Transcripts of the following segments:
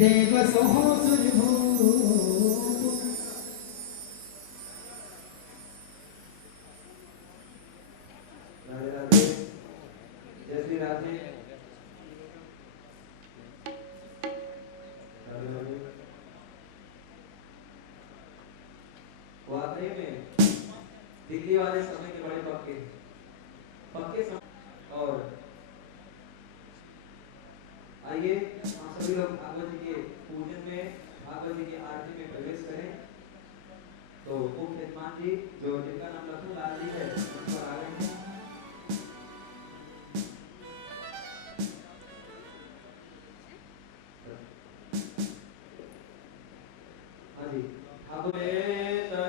देव Soho सुजभू। Radhe Radhe, जय श्री राधे। राधे राधे। वाकई में दिल्ली वाले समय के बड़े पक्के पक्के समय। और आइए हम सभी लोग भागवत जी के पूजन में, भागवत जी की आरती में प्रवेश करें। तो मुख्य यजमान जी जो जिनका नाम लखनलाल जी है उन पर आ गए हैं। हाँ जी, भागवत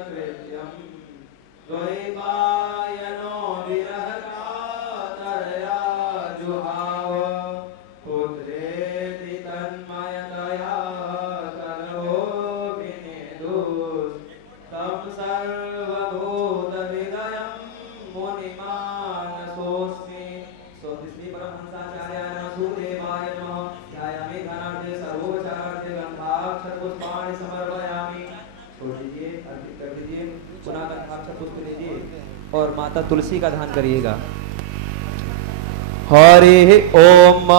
कृत्यम द्वैपायनो विरहकातरया जुहाव पुत्रेति तन्मयतया कलहो विनेदुः तं सर्वभूतहृदयं मुनिमानसोऽस्मि। स्वस्ति परमहंसाचार्याय वासुदेवाय नमः। ध्यायामि ध्यानार्थे सर्वोपचारार्थे गन्धाक्षरपुष्पाणि समर्पयामि। छोड़ दीजिए, अर्पित कर दीजिए। पुनः गन्धाक्षर पुष्प लीजिए और माता तुलसी का ध्यान करिएगा। हरि ओम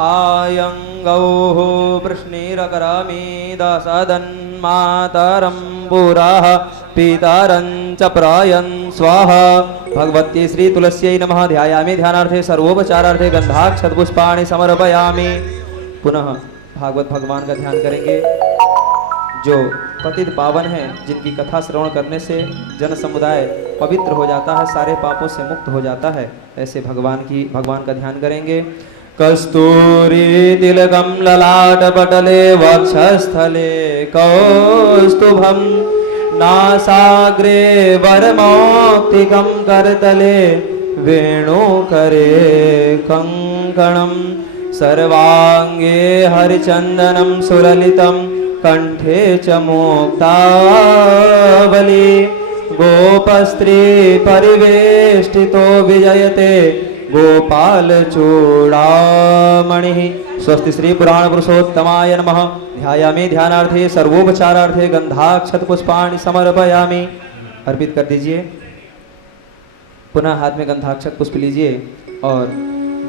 आयं गौः वृष्णिरकरामि दशदन्मातरं पुरः पितरं च प्रायं स्वाहा। भगवती श्री तुलस्यै नमः। ध्यायामि ध्यानार्थे सर्वोपचारार्थे गन्धाक्षर पुष्पाणि समर्पयामि। पुनः भागवत भगवान का ध्यान करेंगे जो पतित पावन है, जिनकी कथा श्रवण करने से जन समुदाय पवित्र हो जाता है, सारे पापों से मुक्त हो जाता है। ऐसे भगवान का ध्यान करेंगे। कस्तूरी तिलकम ललाट पटले वक्षस्थले कौस्तुभम नासाग्रे वरमौक्तिकं करतले वेणुकरे कंकणम सर्वांगे हरिचंदनम सुललितम कंठे च मुक्तावली गोपस्त्री परिवेष्टितो विजयते गोपाल चूड़ामणि। स्वस्ति श्री पुराण पुरुषोत्तमाय नमः। ध्यायामि ध्यानार्थे सर्वोपचारार्थे गंधाक्षत पुष्पाणि समर्पयामि। अर्पित कर दीजिए। पुनः हाथ में गंधाक्षत पुष्प लीजिए और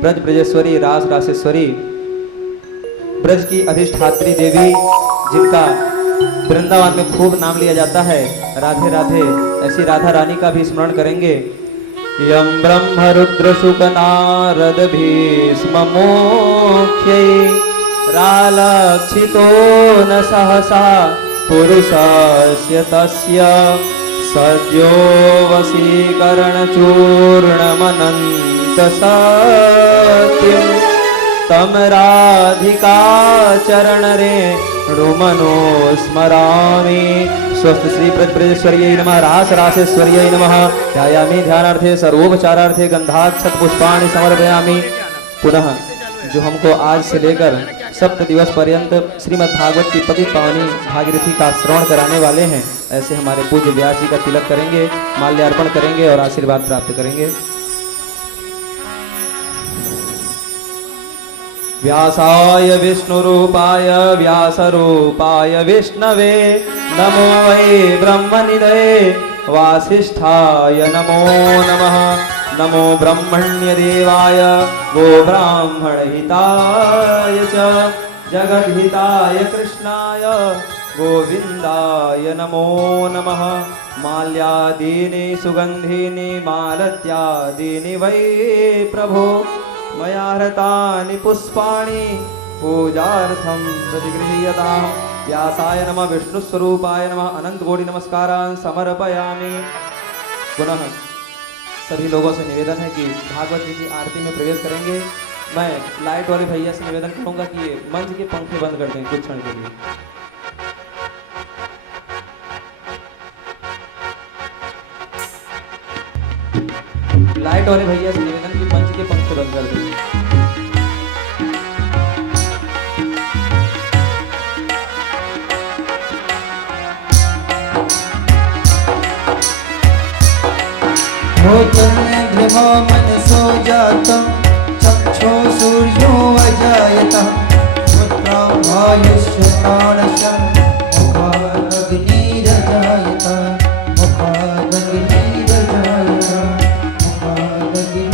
ब्रज ब्रजेश्वरी रास रासेश्वरी ब्रज की अधिष्ठात्री देवी, जिनका वृंदावन में खूब नाम लिया जाता है, राधे राधे, ऐसी राधा रानी का भी स्मरण करेंगे। यम ब्रह्म रुद्र शुक नारद भीष्म मोख्यै रालक्षितो न सहसा पुरुषस्य तस्य सद्यो वशीकरण चूर्णमनंत सत्यम् तम राधिका चरण रे रुमनो स्मरामि। स्वस्थ श्री ब्रजेश्वर्यै नमः। रास रासेश्वर्यै नमः। ध्यायामि ध्यानार्थे सर्वोपचारार्थे गंधाक्षत पुष्पाणि समर्पयामि। पुनः जो हमको आज से लेकर सप्त दिवस पर्यंत श्रीमद् भागवत की पतित पावनी भागीरथी का श्रवण कराने वाले हैं, ऐसे हमारे पूज्य व्यास जी का तिलक करेंगे, माल्यार्पण करेंगे और आशीर्वाद प्राप्त करेंगे। व्यासाय विष्णुरूपाय व्यासरूपाय विष्णवे नमो वै ब्रह्मनिधये वासिष्ठाय नमो नमः। नमो ब्रह्मण्यदेवाय गोब्राह्मणहिताय च जगद्हिताय कृष्णाय गोविन्दाय नमो नमः। माल्यादीनि सुगन्धीनि मालत्यादीनि वै प्रभो मया हृतानि पुष्पाणि पूजार्थं प्रतिगृह्यताम्। व्यासाय नमः। विष्णुस्वरूपाय नमः। अनंत कोटि नमस्कारान् समर्पयामि। पुनः सभी लोगों से निवेदन है कि भागवत जी की आरती में प्रवेश करेंगे। मैं लाइट वाले भैया से निवेदन करूंगा कि ये मंच के पंखे बंद कर दें कुछ क्षण के लिए। लाइट वाले भैया से निवेदन कि मंच के पंखे बंद कर दें। भूतग्रीवो मनसो जातं चक्षो सूर्यो अजायतः पुत्रं आयुष्यमाणश मुखादग्निरजायत मुखादग्निरजायत मुखादग्निरजायत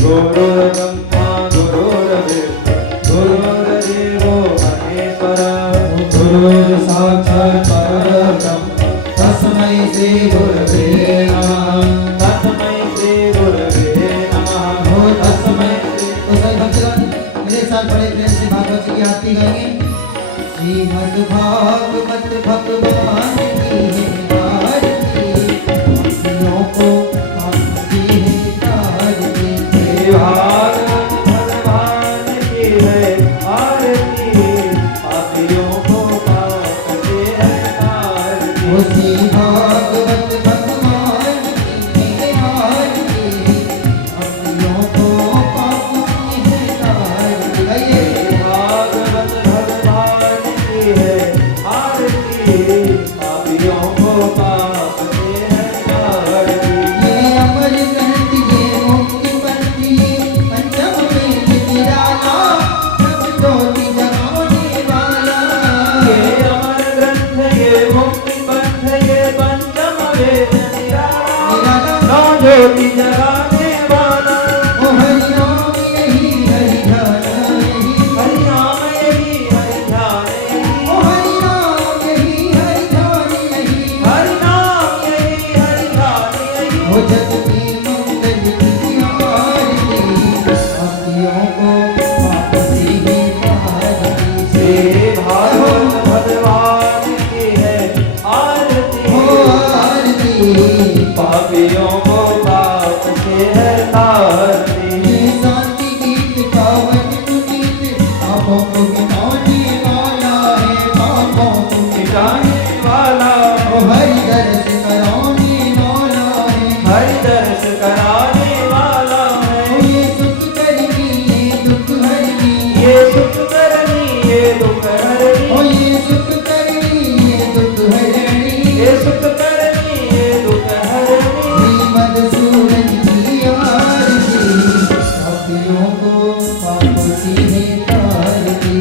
गुरुर्ब्रह्मा गुरुर्विष्णु गुरुर्देवो महेश्वर गुरुर् साक्षात् परब्रह्म तस्मै श्री गुरवे नमः तस्मै श्री गुरवे नमः हो तस्मै तो सभी भक्तगण मेरे साथ बड़े प्रेम से भागवत जी की आरती गाएंगे। श्रीमद् भागवत भगवान की है आरती भक्तियों को आरती है आरती भागवत भगवान की है आरती पापियों को पाप से है आरती श्री भागवत भगवान की है आरती भक्तियों को पाप की है आरती गाइए। भागवत भगवान की है आरती पापियों को पाप से है आरती ये अमर ग्रंथ ये मुक्ति पंथी पंचम वेद निराला सब ज्योति जगाने वाला ये अमर ग्रंथ ये मुक्ति पंथ ये पंचम वेद निराला नौ ज्योति जगाने वाला ओ हरि नाम यही हरि ध्यान यही हरि नाम यही हरि ध्यान यही ओ हरि नाम यही हरि ध्यान यही हरि नाम यही हरि ध्यान यही ओ जग की मंगल की आरती भक्तियों को पाप से ही तारती श्री भागवत भगवान की है आरती हो आरती पापियों को पाप से है तारती ये शांति गीत पावन पुनीत पापों को मिटाने वाला है पापों को मिटाने वाला ओ हरि दर्श कराने वाला है हरि दर्श कराने वाला ओ है ये सुख करनी ये दुख हरनी ये सुख करनी ये दुख हरनी ओ ये सुख करनी ये दुख हरनी ये सुख करनी ये दुख हरनी श्रीमद्सूरन की आरती पापियों को पाप से है तारती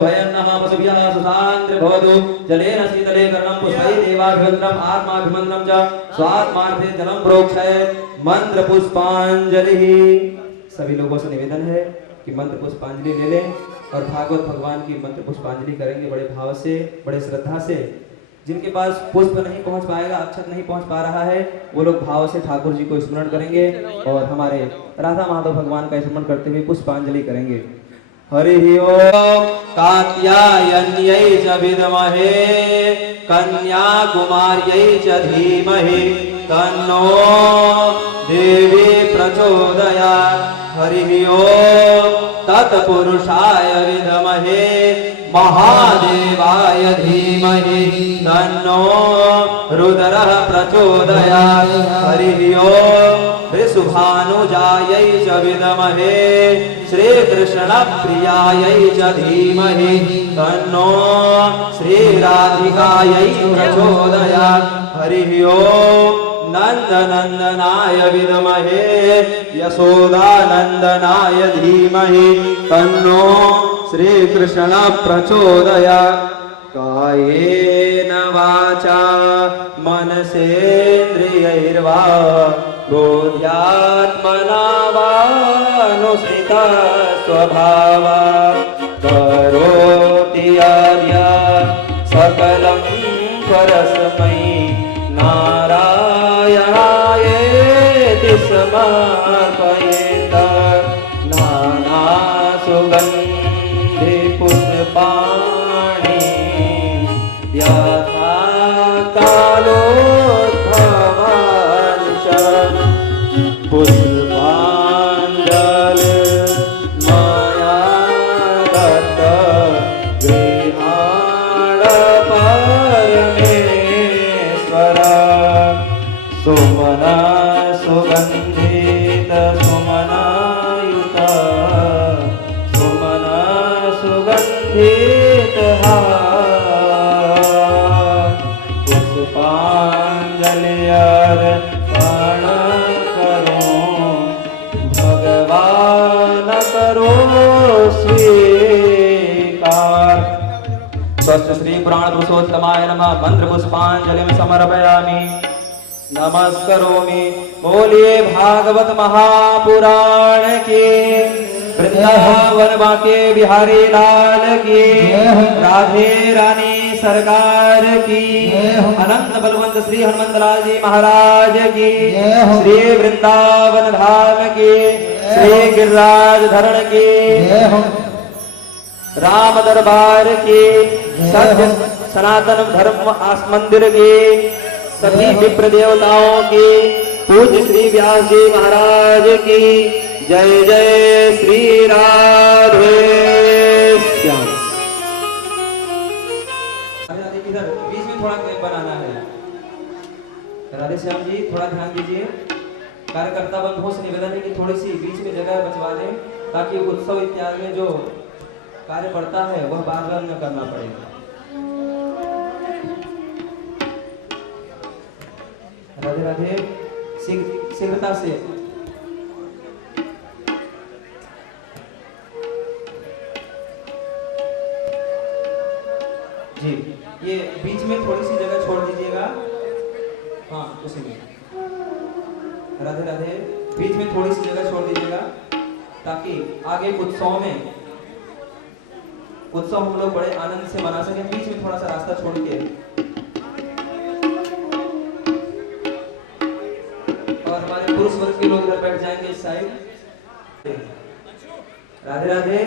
भयन्नः पशुभ्यः सुसान्द्रभवतु जलेन शीतले कर्णं पुष्पैः देवाभिवन्दनम् आत्माभिवन्दनं च स्वात्मार्थे जलं प्रोक्षयेत् मंत्र पुष्पांजलि। सभी लोगों से निवेदन है कि मंत्र पुष्पांजलि ले लें और भागवत भगवान की मंत्र पुष्पांजलि करेंगे बड़े भाव से, बड़े श्रद्धा से। जिनके पास पुष्प नहीं पहुंच पाएगा, अक्षत नहीं पहुंच पा रहा है, वो लोग भाव से ठाकुर जी को स्मरण करेंगे और हमारे राधा माधव भगवान का स्मरण करते हुए पुष्पांजलि करेंगे। हरि ओम कात्यायन्यै च विद्महे कन्याकुमार्यै च धीमहि तन्नो देवी प्रचोदयात्। हरि ओम तत्पुरुषाय विद्महे महादेवाय धीमहि तन्नो रुद्रः प्रचोदयात्। हरि ओम वृषभानुजायै च विद्महे श्रीकृष्णप्रियायै च धीमहि तन्नो श्रीराधिकायै प्रचोदयात्। हरि ओम नंदनंदनाय विद्महे यशोदानंदनाय धीमहि तन्नो श्रीकृष्ण प्रचोदयात्। कायेन वाचा मनसेन्द्रियैर्वा बुद्ध्यात्मना वानुसृता स्वभावात् करोति यद्य सकलं परस्मै नारायणायेति समर्पयेत्। नाना सुगन्धि पुष्पाणि यथा कालोद्भवानि च पुष्पाञ्जलि मया दत्त गृहाण परमेश्वर। सुमना सुगन्धित सुमनायुत सुमना सुगन्धित पुष्पांजलि अर्पण करो भगवान करो स्वीकार। स्वस्ति श्री पुराण पुरुषोत्तमाय नमः। मंत्र पुष्पांजलि समर्पयामि नमस्करोमि। बोलिए भागवत महापुराण की, वृंदावन बाके बिहारी लाल की, राधे रानी सरकार की, अनंत बलवंत श्री हनुमंत लाल जी महाराज की, श्री वृंदावन धाम की, श्री गिरिराज धरण की, राम दरबार की, सत्य सनातन धर्म आस मंदिर की, सभी विप्र देवताओं की, पूज्य श्री व्यास जी महाराज की जय जय। श्री राधे श्याम। इधर बीच में थोड़ा गैप बनाना है। राधे श्याम जी थोड़ा ध्यान दीजिए। कार्यकर्ता बंधुओं से निवेदन है कि थोड़ी सी बीच में जगह बचवा दें ताकि उत्सव इत्यादि में जो कार्य पड़ता है वह बार बार न करना पड़े। राधे राधे। शीघ्रता से जी, ये बीच में थोड़ी सी जगह छोड़ दीजिएगा। हाँ उसी में। राधे राधे। बीच में थोड़ी सी जगह छोड़ दीजिएगा ताकि आगे उत्सव हम लोग बड़े आनंद से मना सकें। बीच में थोड़ा सा रास्ता छोड़ के और हमारे पुरुष वर्ग के लोग इधर बैठ जाएंगे इस साइड। राधे राधे।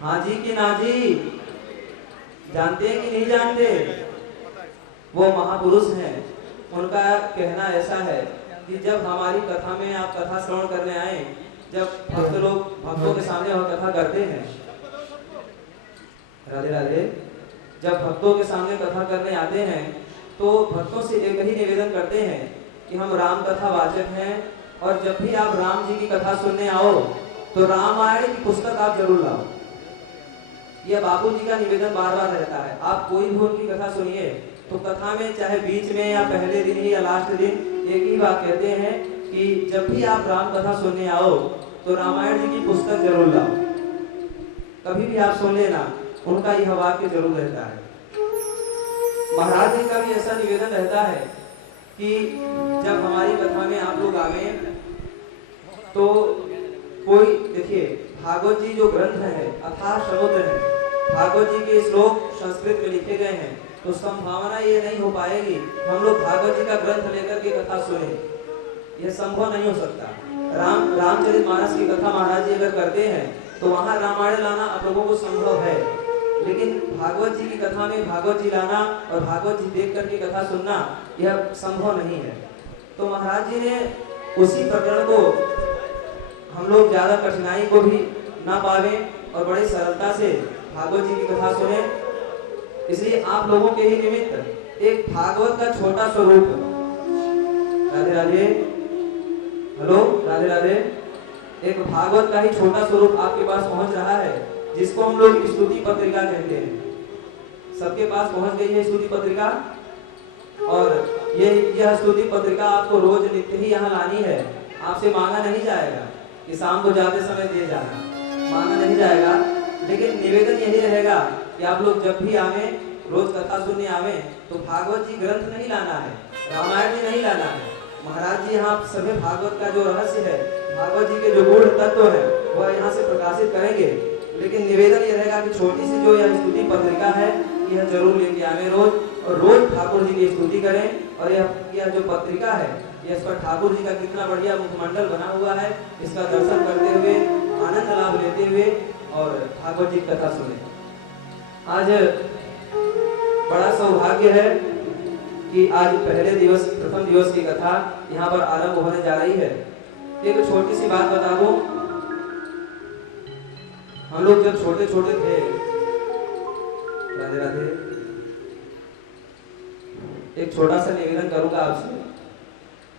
हाँ जी कि ना जी, जानते हैं कि नहीं जानते? वो महापुरुष हैं। उनका कहना ऐसा है कि जब हमारी कथा में आप कथा श्रवण करने आए, जब भक्त लोग भक्तों के सामने वह कथा करते हैं, राधे राधे, जब भक्तों के सामने कथा करने आते हैं तो भक्तों से एक ही निवेदन करते हैं कि हम राम कथा वाचक हैं और जब भी आप राम जी की कथा सुनने आओ तो रामायण की पुस्तक आप जरूर लाओ। यह बापू जी का निवेदन बार बार रहता है। आप कोई भी उनकी कथा सुनिए तो कथा में चाहे बीच में या पहले दिन ही या लास्ट दिन एक ही बात कहते हैं कि जब भी आप राम कथा सुनने आओ तो रामायण जी की पुस्तक जरूर लाओ। कभी भी आप सुन लेना, उनका यह वाक्य जरूर रहता है। महाराज जी का भी ऐसा निवेदन रहता है कि जब हमारी कथा में आप लोग आवे तो कोई देखिए, भागवत जी जो ग्रंथ है अथाह समुद्र है, भागवत जी के श्लोक संस्कृत में लिखे गए हैं, तो संभावना ये नहीं हो पाएगी हम लोग भागवत जी का ग्रंथ लेकर के कथा सुने, यह संभव नहीं हो सकता। रामचरितमानस की कथा महाराज जी अगर करते हैं तो वहां रामायण लाना आप लोगों को संभव है, लेकिन भागवत जी की कथा में भागवत जी लाना और भागवत जी देख करके कथा सुनना यह संभव नहीं है। तो महाराज जी ने उसी प्रकरण को हम लोग ज्यादा कठिनाई को भी ना पावे और बड़ी सरलता से भागवत जी की कथा सुने, इसलिए आप लोगों के ही निमित्त एक भागवत का छोटा स्वरूप, राधे राधे, हेलो राधे राधे, एक भागवत का ही छोटा स्वरूप आपके पास पहुंच रहा है, जिसको हम लोग स्तुति पत्रिका कहते हैं। सबके पास पहुंच गई है स्तुति पत्रिका, और यह स्तुति पत्रिका आपको रोज नित्य ही यहाँ लानी है, आपसे मांगा नहीं जाएगा कि शाम को जाते समय दे जाना, मांगा नहीं जाएगा, लेकिन निवेदन यही रहेगा कि आप लोग जब भी आवे, रोज कथा सुनने आवे, तो भागवत जी ग्रंथ नहीं लाना है, रामायण भी नहीं लाना है। महाराज जी यहाँ सभी भागवत का जो रहस्य है, भागवत जी के जो गूढ़ तत्व है वह यहाँ से प्रकाशित करेंगे, लेकिन निवेदन ये रहेगा कि छोटी सी जो यह स्तुति पत्रिका है यह जरूर लेके आवे रोज, और रोज ठाकुर जी की स्तुति करें। और यह जो पत्रिका है यह इस पर ठाकुर जी का कितना बढ़िया मुखमंडल बना हुआ है, इसका दर्शन करते हुए आनंद लाभ लेते हुए और ठाकुर जी की कथा सुने। आज बड़ा सौभाग्य है कि आज पहले दिवस, प्रथम दिवस की कथा यहाँ पर आरंभ होने जा रही है। एक छोटी सी बात बता दूं, हम लोग जब छोटे छोटे थे, राधे राधे, एक छोटा सा निवेदन करूंगा आपसे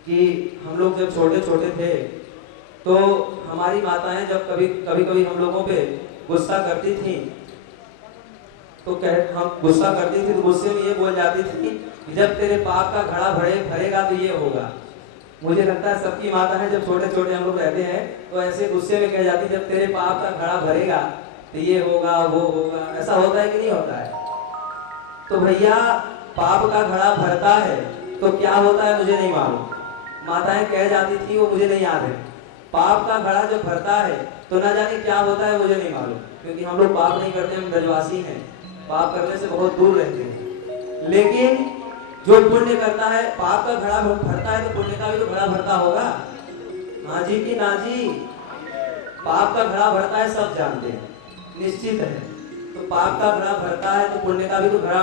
कि हम लोग जब छोटे छोटे थे तो हमारी माताएं जब कभी हम लोगों पे गुस्सा करती थी, तो हम गुस्सा करती थी तो गुस्से में ये बोल जाती थी कि जब तेरे पाप का घड़ा भरेगा तो ये होगा। मुझे लगता है सबकी माताएं जब छोटे छोटे हम लोग रहते हैं तो ऐसे गुस्से में कह जाती जब तेरे पाप का घड़ा भरेगा तो ये होगा वो होगा। ऐसा होता है कि नहीं होता है? तो भैया पाप का घड़ा भरता है तो क्या होता है मुझे नहीं मालूम, माताएं कह जाती थी, वो मुझे नहीं याद है। पाप का घड़ा जब भरता है तो ना जाने क्या होता है मुझे नहीं मालूम, क्योंकि हम लोग पाप नहीं करते, हम ब्रजवासी हैं, पाप करने से बहुत दूर रहते हैं। लेकिन जो पुण्य करता है, पाप का घड़ा भरता है तो पुण्य का भी तो घड़ा भरता होगा। हाँ जी कि ना जी? पाप का घड़ा भरता है सब जानते हैं, निश्चित है। तो पाप का घड़ा भरता है तो पुण्य का भी तो घड़ा